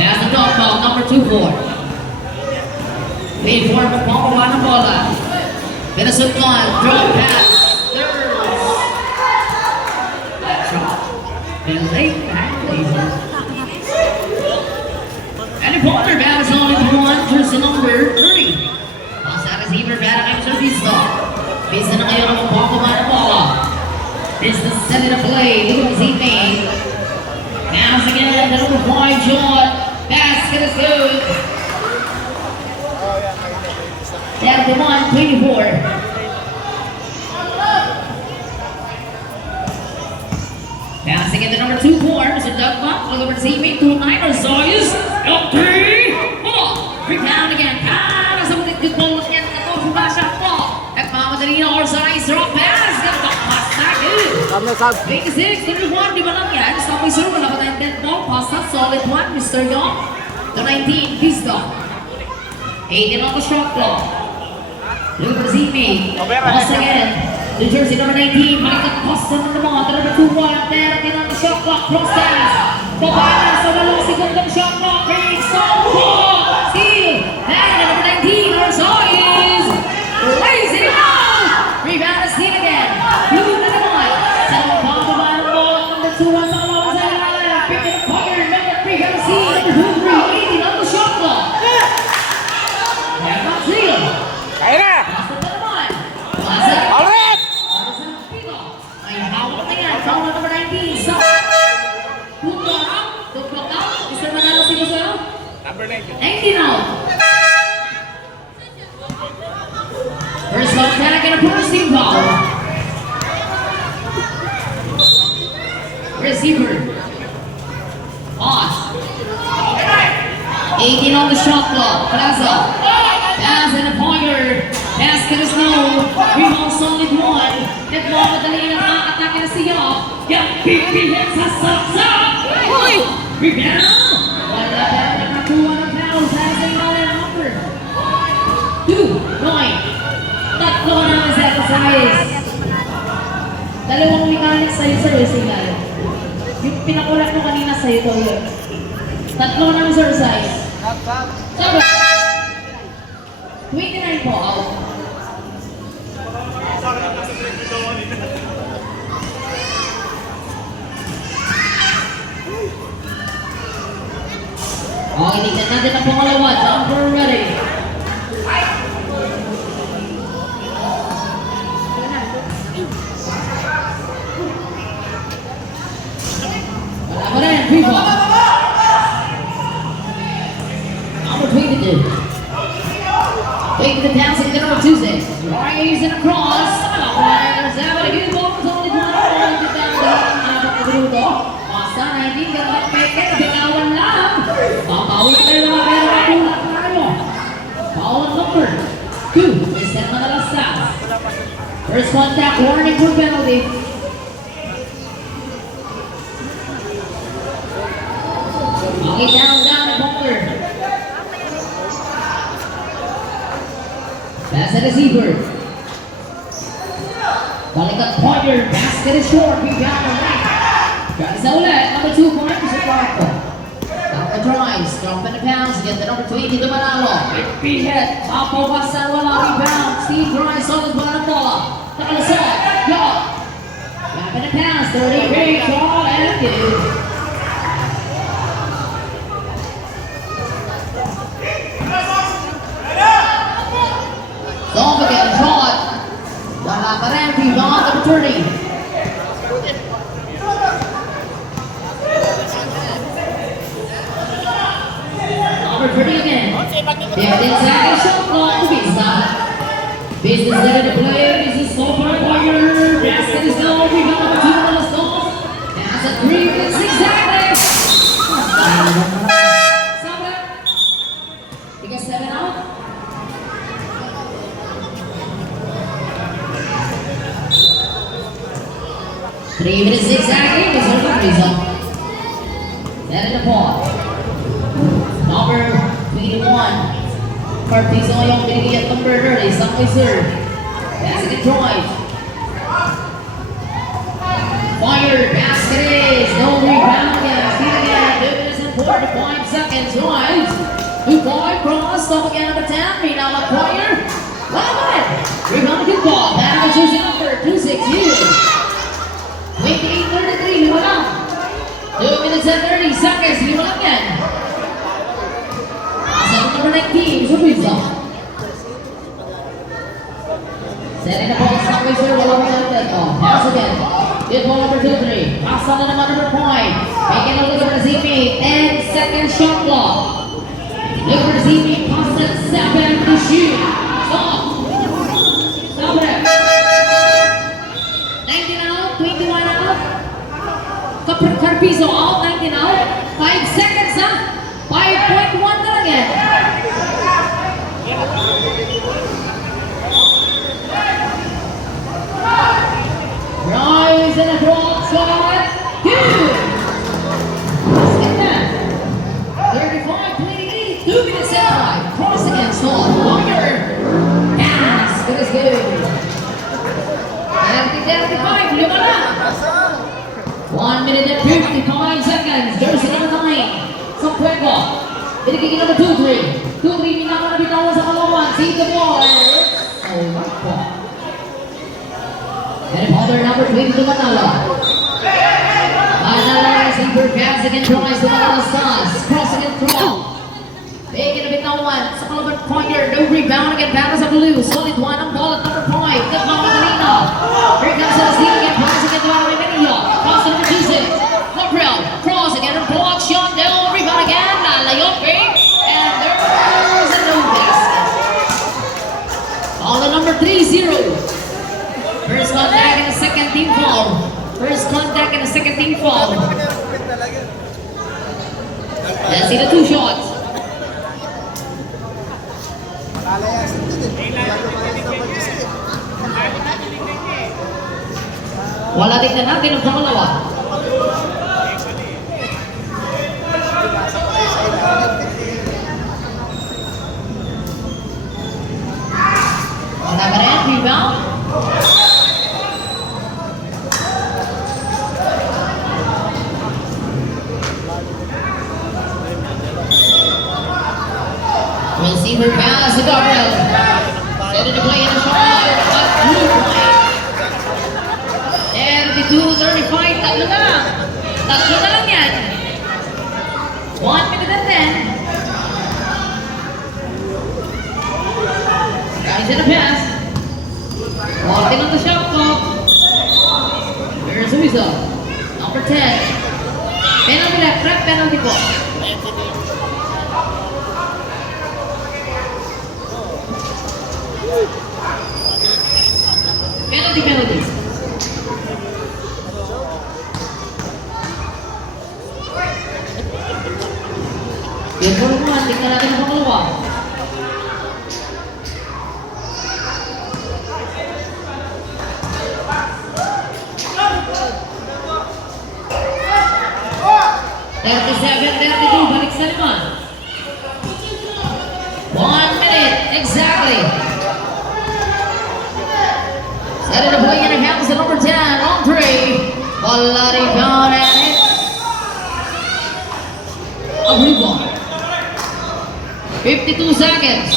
That's the dog ball, number 2-4. Wait for Pagpapaba ng bola. Pinasot ko, drop pass. That shot. And late back laser. And the corner bat is only one, jersey number 30. Ang sa receiver bat ang Servisto. Bisa na kayo ng Pagpapaba ng bola. This is the set of play. Look at his teammate. Now again, the number 5 shot. Basket is good. That's the 124. Passing again, the number 2-4. Mr. Doug Buck. Look over his teammate. 2-9. Size. LT. Rebound again. Sa mga good ball again. Ito, shot ball. At mamadali na Size. Drop pass. Sab. 86, 31, di ba lang yan? Stop may suru, wala pa tayong dead ball. Pass up, solid one, Mr. Young. To 19, Vista. 18 on the shot clock. Look for the teammate. Pass again. The jersey number 19, balikan Costa ng naman. The number 2-1, 13 on the shot clock. Cross dance. Babala sa 8 sekundang shot clock. Great stop ball. Steal. And the number 19, Arsois. Raising out. Rebound is seen again. Blue na naman. Number 19 out. First contact and a first team foul. Receiver. Off. 18 on the shot clock. Plaza. Pass and a pointer. Basket is low. Rebound solid one. Nagmamadali na atake na siya. Yung PPM sa saksa. Rebound. Wala pa nakakuha ng foul. Passing on and number 2-9. Tatlo na ang exercise. Dalawang mechanics sa'yo, sir, signal. Yung pinakulat mo kanina sa'yo, ito yun. Tatlo na ang exercise. Sabi. 29 po, out. Okay, tignan natin ang pangalawa. Jumper ready. Wala pa rin, free ball. Number 22. Wait for the pass in the number Tuesday. Rise and across. There's a good ball. It's only one. Get down the grudo. Basta 19. Ganda peke. Binawan lang. Papawi ka rin mga pera. Kulat na kayo. Foul number 2. May set na nalastas. First contact. Warning for penalty. Okay, down and Bunker. Pass the receiver. Balikan Pointer. Basket is short. Rebound on right. Tries sa ulit. Number 2 point. Mr. Parko. Number drives. Drop in the pounds. Get the number 20 to Manalo. Big hit. Papawasan. Wala rebound. Steve drives. Solid ball ng bola. Nakalasot. Yo. Drop in the pounds. 30. Great call. And good. Don't forget the shot. Wala pa rin. Rebound number 30. Number 30 again. 15 seconds shot clock to Vista. Business ready to play. This is so far Pointer. Basket is low. Rebound number 2 on the stall. That's a 3 with 6 seconds. Sabre. You got 7 out. Three minutes exactly, Mr. Rizal. Then in the ball. Number 21. Partiso ngayong binigyan ng burner. Isang may serve. Basket and drive. Fire. Basket is. No rebound again. Steal again. 2 minutes and 45 seconds. minutes and 30 seconds. Lima lang yan. Sa number 19, Zubizza. Setting the ball sideways here, walang minute. Pass again. Good ball number 2-3. Pass on naman number 5. Making a look over the ZP. 10 second shot clock. Look for the ZP. Pass at 7 to shoot. Stop. Stop it. 19 out, 21 out. Carpizo out, 19 out. 5 seconds, ha? 5.1 na lang yan. Rise and a drop shot. Good. Let's get that. 35, 28, 2 minutes and 5. Cross against all. Longer. Pass. Good as good. 30-35. Lima na. 1 minute and 55 seconds. Jersey number 9. Sa Pueblo. Binigay number 2-3. 2-3 minang na bitawan sa kalawan. See the ball. Oh my God. And other number 20 to Manala. Manala receiver pass again tries to Manala Stars. Cross again throw. Big in a bit now one. Sa kalaban pointer. No rebound again. Back as a blue. Solid one ang ball at number 5. Good ball with Alina. Here comes the steam again. Pass again to Manila. Cross to number 26. Gabriel. Cross again. And block shot down. Rebound again. Layup big. And there's a no basket. Ball to number 3-0. First contact and a second team foul. First contact and a second team foul. Let's see the 2 shots. Wala tignan natin ang pangalawa. Wala ka rin, rebound. Receiver pass to Gabriel. Ready to play in the shot. But blue point. 32-35. Tatlo na lang. Tatlo na lang yan. 1 minute and 10. Guys in the pass. Walking on the shot clock. There's Huiza. Number 10. Penalty left. Trap penalty po. Penalty. Yung puluhan, tingnan natin ang pangalawa. Balik sa lima. 1 minute, exactly. Set it up in the hands of number 10, on 3. Wala rebound and it. A rebound. 52 seconds.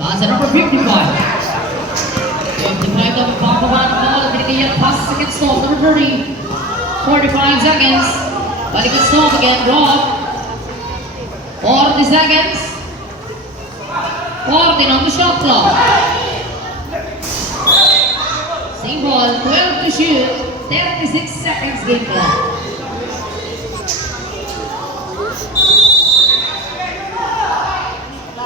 Pass number 55. 55 na magpapaba ng ball. Binigay pass against stop. Number 30. 45 seconds. Balik ang stop again. Drop. 40 seconds. 40 on the shot clock. Same ball. 12 to shoot. 36 seconds game clock.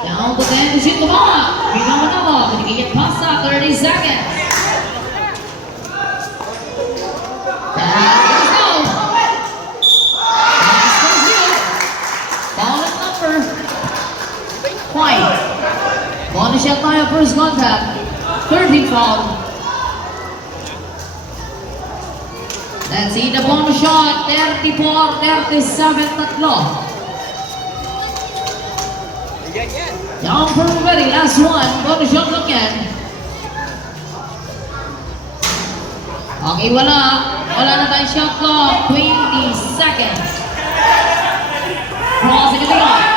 Down to 10 to shoot the ball. Rebound na ball. Binigay pass sa 30 seconds. Bonus shot tayo, first contact. 30 foul. Let's see the bonus shot. 34, 37, tatlo. Down for very last one. Bonus shot again. Okay, wala. Wala na tayong shot clock. 20 seconds. Crossing it off.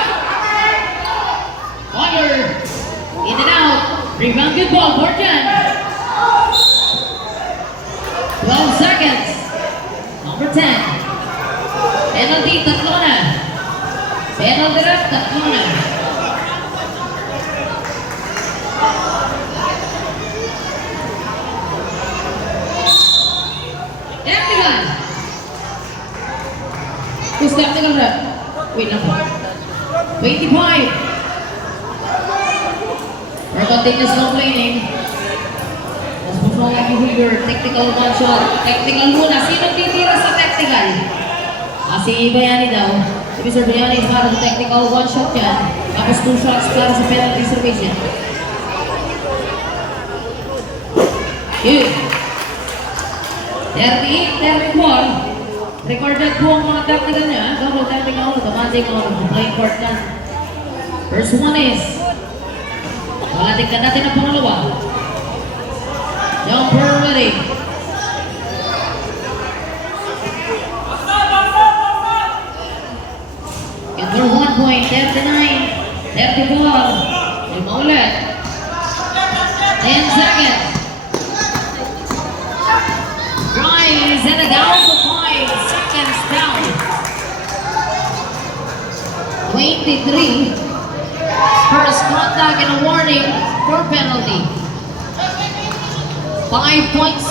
Fire. In and out. Rebound, good ball, Borjan. 12 seconds. Number 10. Penalty, tatlo na. Penalty rep, tatlo na. Technical. Who's technical rep? Wait lang po. 25. For continuous complaining. Mas mo lagi Huger, technical one shot. Technical muna. Sino titira sa technical? Si Bayani daw. Si Mr. Bayani is para sa technical one shot yan. Tapos 2 shots para sa penalty reservation. Yun. 38, 31. Recorded po ang mga technical niya. Double technical. Automatic ang playing court na. First one is wala tignan natin ang pangalawa. Jumper ready. And for 1 point, 39, 34. Lima ulit. 10 seconds. Rise and a down to 5 seconds down. 23. First contact and a warning for penalty. 5 points.